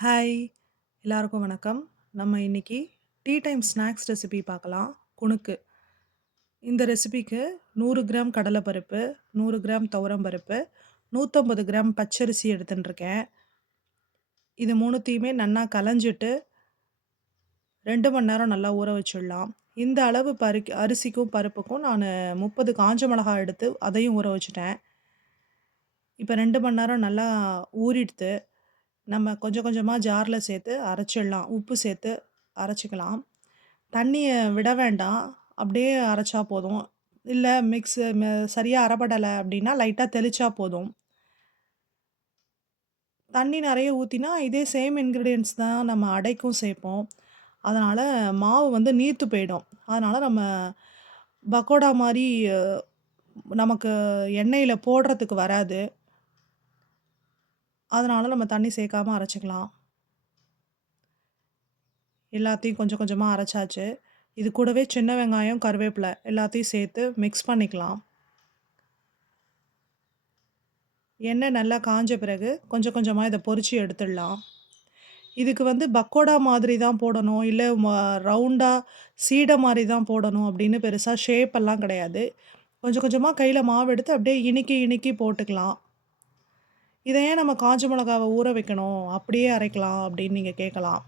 Hi! எல்லாருக்கும் வணக்கம். நம்ம இன்னைக்கு டீ டைம் ஸ்நாக்ஸ் ரெசிபி பார்க்கலாம். குணுக்கு. இந்த ரெசிபிக்கு 100 கிராம் கடலைப்பருப்பு, 100 கிராம் துவரம் பருப்பு, 150 கிராம் பச்சரிசி எடுத்துட்டுருக்கேன். இது 3த்தையுமே நன்னா கலஞ்சிட்டு 2 மணி நேரம் நல்லா ஊற வச்சுடலாம். இந்த அளவு அரிசிக்கும், பருப்புக்கும் நானு 30 காஞ்ச மிளகாய் எடுத்து அதையும் ஊற வச்சுட்டேன். இப்ப 2 மணி நேரம் நல்லா ஊறிடுத்து. நம்ம கொஞ்சம் கொஞ்சமா ஜார்ல சேர்த்து அரைச்சிடலாம். உப்பு சேர்த்து அரைச்சுக்கலாம். தண்ணிய விட வேண்டாம். அப்படியே அரைச்சா போதும். இல்ல சரியா அரைபடல அப்படின்னா, லைட்டா தெளிச்சா போதும். தண்ணி நெறைய ஊத்தினா, இதே சேம் இன்கிரீடியன்ட்ஸ் தான் நம்ம அடைக்கும் சேர்ப்போம். அதனால மாவு வந்து நீர்த்து போயிடும். அதனால நம்ம பக்கோடா மாரி நமக்கு எண்ணெயில போடுறதுக்கு வராது. அதனால நம்ம தண்ணி சேர்க்காம அரைச்சுக்கலாம். எல்லாத்தையும் கொஞ்சம் கொஞ்சமா அரைச்சாச்சு. இது கூடவே சின்ன வெங்காயம், கருவேப்பில எல்லாத்தையும் சேர்த்து மிக்ஸ் பண்ணிக்கலாம். எண்ணெய் நல்லா காஞ்ச பிறகு கொஞ்சம் கொஞ்சமா இத பொரிச்சு எடுத்துடலாம். இதுக்கு வந்து பக்கோடா மாதிரி தான் போடணும், இல்ல ரவுண்டா சீடை மாரி தான் போடணும் அப்படின்னு பெருசா ஷேப் எல்லாம் கிடையாது. கொஞ்சம் கொஞ்சமா கையில மாவு எடுத்து அப்படியே இணுக்கி இணுக்கி போட்டுக்கலாம். இத ஏன் நம்ம காஞ்ச மிளகாவ ஊற வைக்கணும்? அப்படியே அரைக்கலாம் அப்படின்னு நீங்க கேட்கலாம்.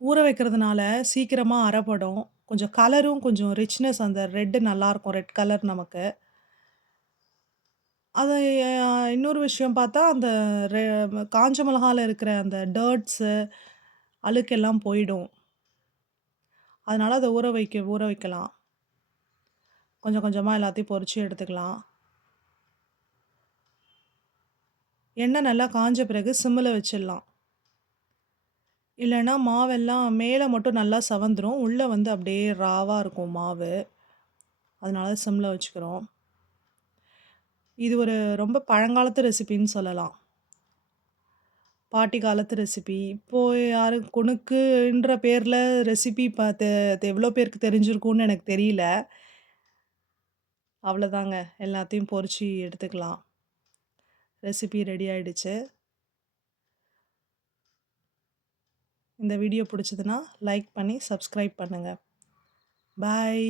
ஊற வைக்கிறதுனால சீக்கிரமா அரைப்படும். கொஞ்சம் கலரும் கொஞ்சம் ரிச்னஸ் அந்த ரெட் நல்லாருக்கும். ரெட் கலர் நமக்கு. அது இன்னொரு விஷயம் பார்த்தா, அந்த ரெ காஞ்ச மிளகால இருக்கிற அந்த டர்ட்ஸு, அழுக்கெல்லாம் போயிடும். அதனால அத ஊற வைக்கலாம். கொஞ்சம் கொஞ்சமா எல்லாத்தையும் பொரிச்சு எடுத்துக்கலாம். எண்ணெய் நல்லா காஞ்ச பிறகு சிம்ல வச்சிடலாம். இல்லன்னா மாவெல்லாம் மேல மட்டும் நல்லா செவந்துரும். உள்ள வந்து அப்படியே ராவா இருக்கும் மாவு. அதனால சிம்ல வச்சுக்கிறோம். இது ஒரு ரொம்ப பழங்காலத்து ரெசிபின்னு சொல்லலாம். பாட்டி காலத்து ரெசிபி. இப்போ யாரும் குணுக்குன்ற பேர்ல ரெசிபி பாத்து அது எவ்வளோ பேருக்கு தெரிஞ்சிருக்கும்னு எனக்கு தெரியல. அவ்வளோதாங்க. எல்லாத்தையும் பொரிச்சு எடுத்துக்கலாம். ரெசிபி ரெடி ஆயிடுச்சு. இந்த வீடியோ புடிச்சதுன்னா லைக் பண்ணி சப்ஸ்கிரைப் பண்ணுங்க. பாய்.